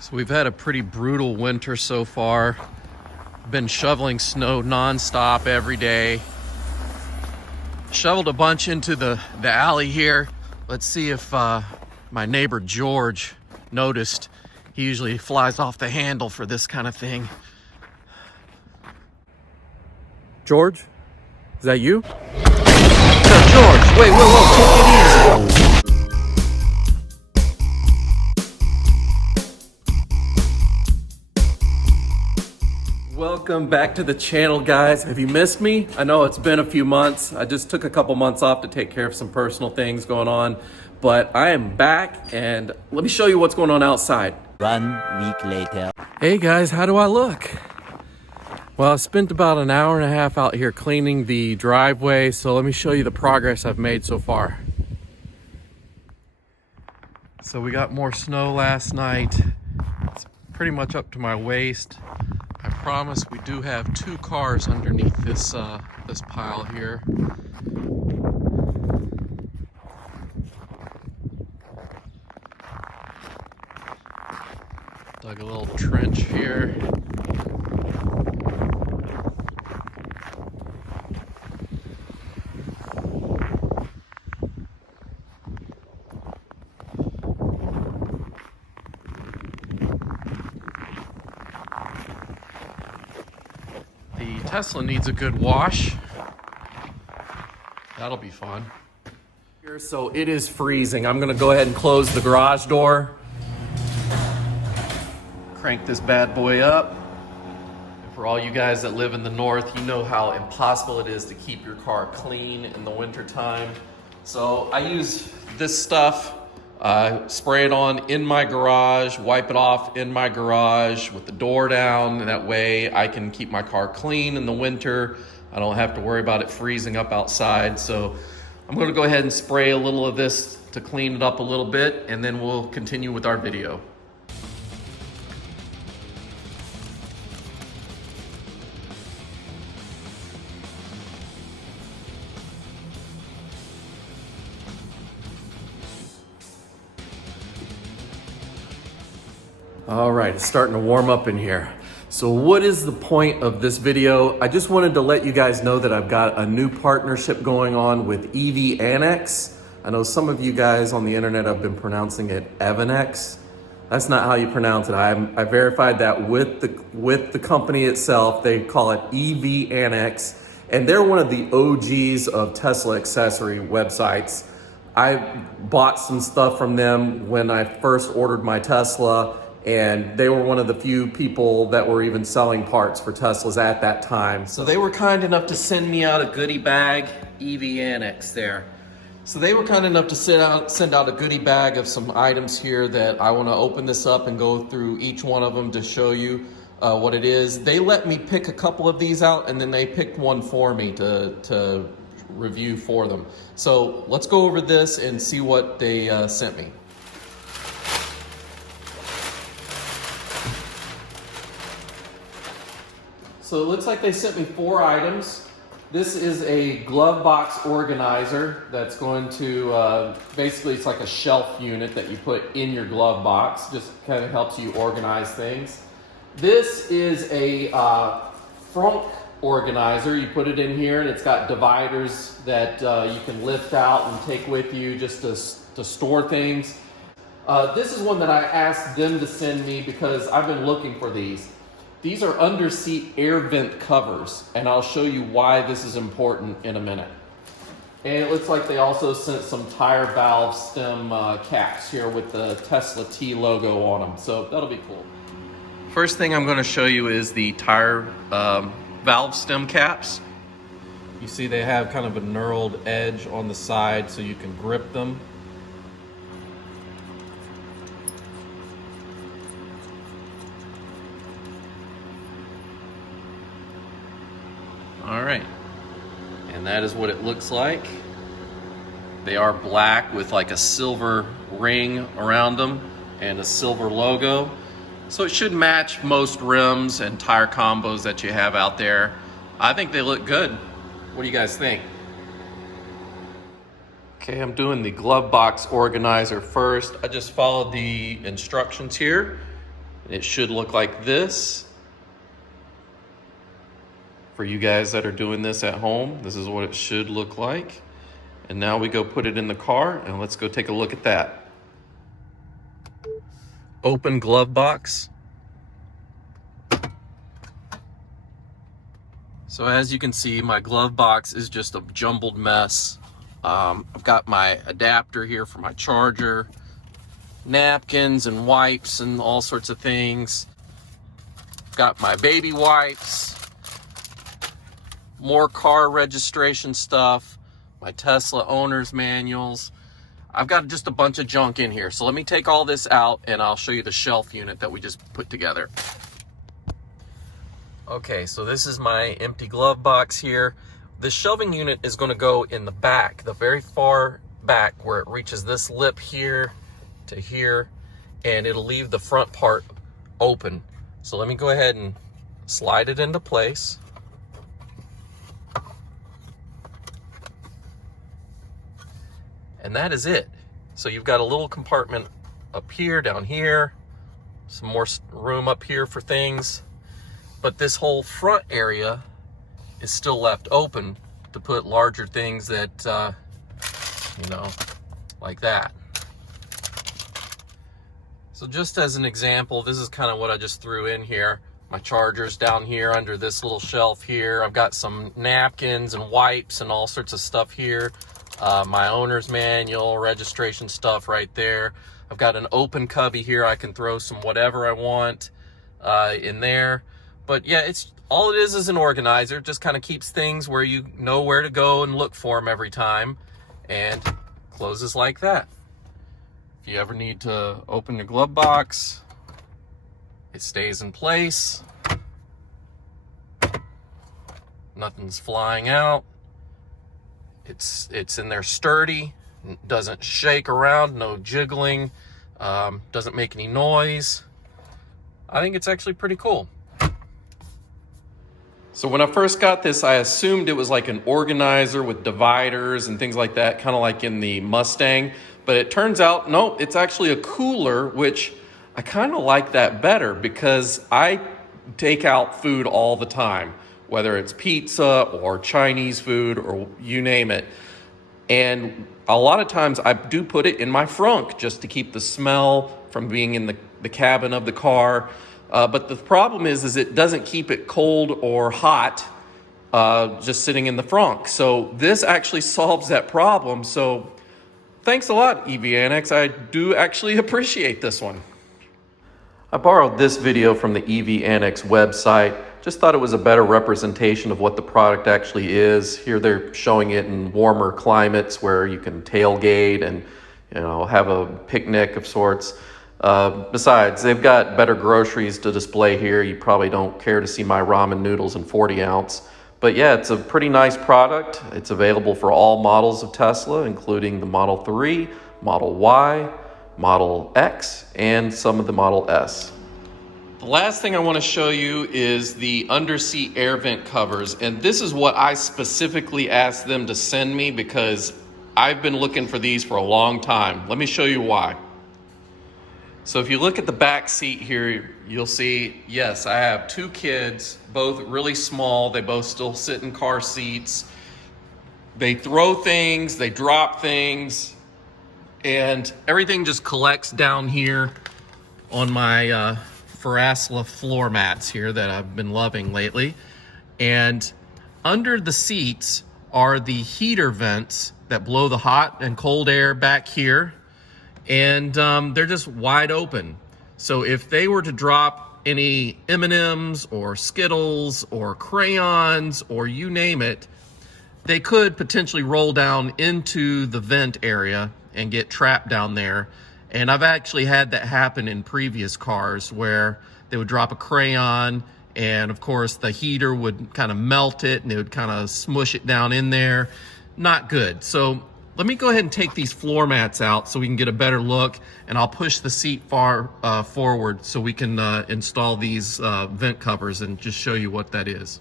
So we've had a pretty brutal winter so far. Been shoveling snow nonstop every day. Shoveled a bunch into the alley here. Let's see if my neighbor George noticed. He usually flies off the handle for this kind of thing. George? Is that you? George, wait, whoa, take it easy. Welcome back to the channel, guys. Have you missed me? I know it's been a few months. I just took a couple months off to take care of some personal things going on, but I am back and let me show you what's going on outside. 1 week later. Hey guys, how do I look? Well, I spent about an hour and a half out here cleaning the driveway, so let me show you the progress I've made so far. So we got more snow last night. It's pretty much up to my waist. I promise we do have 2 cars underneath this this pile here. Dug a little trench here. The Tesla needs a good wash. That'll be fun. So it is freezing. I'm gonna go ahead and close the garage door. Crank this bad boy up. And for all you guys that live in the north, you know how impossible it is to keep your car clean in the winter time. So I use this stuff. Spray it on in my garage, wipe it off in my garage with the door down, and that way I can keep my car clean in the winter. I don't have to worry about it freezing up outside. So I'm going to go ahead and spray a little of this to clean it up a little bit, and then we'll continue with our video. All right, it's starting to warm up in here. So what is the point of this video? I just wanted to let you guys know that I've got a new partnership going on with EV Annex. I know some of you guys on the internet have been pronouncing it EVannex. That's not how you pronounce it. I verified that with the company itself. They call it EV Annex, and they're one of the OGs of Tesla accessory websites. I bought some stuff from them when I first ordered my Tesla, and they were one of the few people that were even selling parts for Teslas at that time. So they were kind enough to send me out a goodie bag, EV Annex there. So they were kind enough to send out a goodie bag of some items here that I want to open this up and go through each one of them to show you what it is. They let me pick a couple of these out, and then they picked one for me to review for them. So let's go over this and see what they sent me. So it looks like they sent me 4 items. This is a glove box organizer that's going to, basically it's like a shelf unit that you put in your glove box. Just kind of helps you organize things. This is a front organizer. You put it in here and it's got dividers that you can lift out and take with you just to store things. This is one that I asked them to send me because I've been looking for these. These are under-seat air vent covers, and I'll show you why this is important in a minute. And it looks like they also sent some tire valve stem caps here with the Tesla T logo on them, so that'll be cool. First thing I'm going to show you is the tire valve stem caps. You see they have kind of a knurled edge on the side so you can grip them. All right, and that is what it looks like. They are black with like a silver ring around them and a silver logo. So it should match most rims and tire combos that you have out there. I think they look good. What do you guys think? Okay, I'm doing the glove box organizer first. I just followed the instructions here. It should look like this. For you guys that are doing this at home, this is what it should look like. And now we go put it in the car, and let's go take a look at that. Open glove box. So as you can see, my glove box is just a jumbled mess. I've got my adapter here for my charger, napkins and wipes and all sorts of things. Got my baby wipes, more car registration stuff, my Tesla owner's manuals. I've got just a bunch of junk in here. So let me take all this out and I'll show you the shelf unit that we just put together. Okay, so this is my empty glove box here. The shelving unit is going to go in the back, the very far back where it reaches this lip here to here, and it'll leave the front part open. So let me go ahead and slide it into place. And that is it. So you've got a little compartment up here, down here, some more room up here for things. But this whole front area is still left open to put larger things that, you know, like that. So just as an example, this is kind of what I just threw in here. My charger's down here under this little shelf here. I've got some napkins and wipes and all sorts of stuff here. My owner's manual, registration stuff right there. I've got an open cubby here. I can throw some whatever I want in there. But yeah, it's all it is an organizer. Just kind of keeps things where you know where to go and look for them every time, and closes like that. If you ever need to open your glove box, it stays in place. Nothing's flying out. It's in there sturdy, doesn't shake around, no jiggling, doesn't make any noise. I think it's actually pretty cool. So when I first got this, I assumed it was like an organizer with dividers and things like that, kind of like in the Mustang. But it turns out, no, it's actually a cooler, which I kind of like that better because I take out food all the time, whether it's pizza or Chinese food or you name it. And a lot of times I do put it in my frunk just to keep the smell from being in the cabin of the car. But the problem is it doesn't keep it cold or hot just sitting in the frunk. So this actually solves that problem. So thanks a lot, EVannex. I do actually appreciate this one. I borrowed this video from the EVannex website. Just thought it was a better representation of what the product actually is. Here they're showing it in warmer climates where you can tailgate and, you know, have a picnic of sorts. Besides, they've got better groceries to display here. You probably don't care to see my ramen noodles in 40 ounce. But yeah, it's a pretty nice product. It's available for all models of Tesla, including the Model 3, Model Y, Model X, and some of the Model S. The last thing I want to show you is the underseat air vent covers. And this is what I specifically asked them to send me because I've been looking for these for a long time. Let me show you why. So if you look at the back seat here, you'll see, yes, I have two kids, both really small. They both still sit in car seats. They throw things, they drop things, and everything just collects down here on my BCTESLA floor mats here that I've been loving lately. And under the seats are the heater vents that blow the hot and cold air back here. And they're just wide open. So if they were to drop any M&Ms or Skittles or crayons or you name it, they could potentially roll down into the vent area and get trapped down there. And I've actually had that happen in previous cars where they would drop a crayon and of course the heater would kind of melt it and it would kind of smush it down in there. Not good. So let me go ahead and take these floor mats out so we can get a better look, and I'll push the seat far forward so we can install these vent covers and just show you what that is.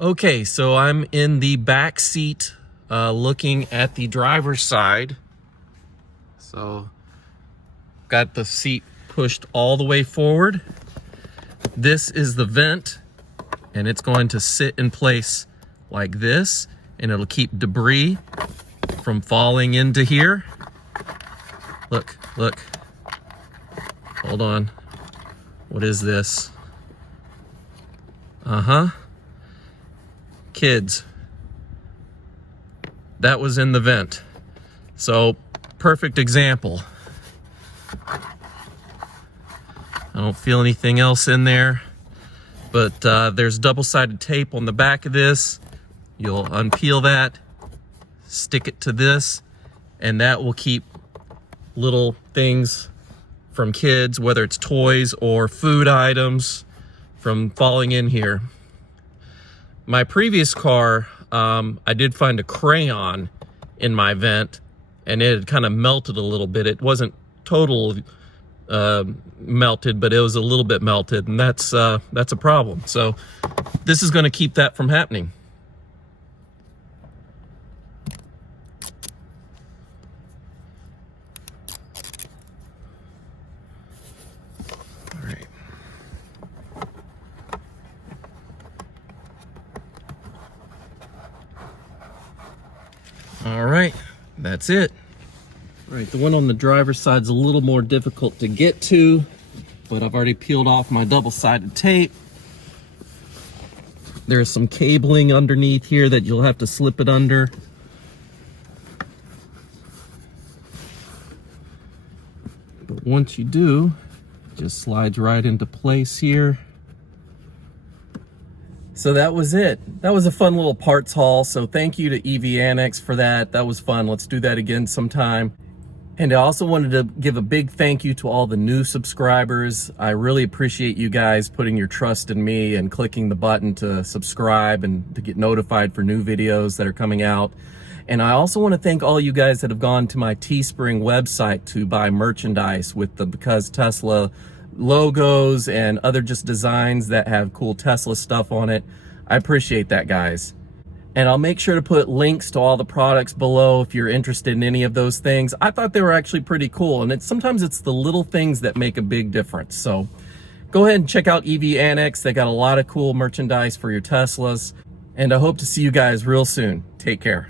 Okay, so I'm in the back seat looking at the driver's side. So got the seat pushed all the way forward. This is the vent, and it's going to sit in place like this, and it'll keep debris from falling into here. Look, look. Hold on. What is this? Kids. That was in the vent. So, perfect example. I don't feel anything else in there, but there's double-sided tape on the back of this. You'll unpeel that, stick it to this, and that will keep little things from kids, whether it's toys or food items, from falling in here. My previous car, I did find a crayon in my vent, and it had kind of melted a little bit. It wasn't total melted, but it was a little bit melted, and that's a problem. So this is going to keep that from happening. All right. All right, that's it. All right, the one on the driver's side is a little more difficult to get to, but I've already peeled off my double-sided tape. There's some cabling underneath here that you'll have to slip it under. But once you do, it just slides right into place here. So that was it. That was a fun little parts haul. So thank you to EV Annex for that. That was fun. Let's do that again sometime. And I also wanted to give a big thank you to all the new subscribers. I really appreciate you guys putting your trust in me and clicking the button to subscribe and to get notified for new videos that are coming out. And I also want to thank all you guys that have gone to my Teespring website to buy merchandise with the Because Tesla logos and other just designs that have cool Tesla stuff on it. I appreciate that, guys. And I'll make sure to put links to all the products below if you're interested in any of those things. I thought they were actually pretty cool, and sometimes it's the little things that make a big difference. So go ahead and check out EV Annex. They got a lot of cool merchandise for your Teslas, and I hope to see you guys real soon. Take care.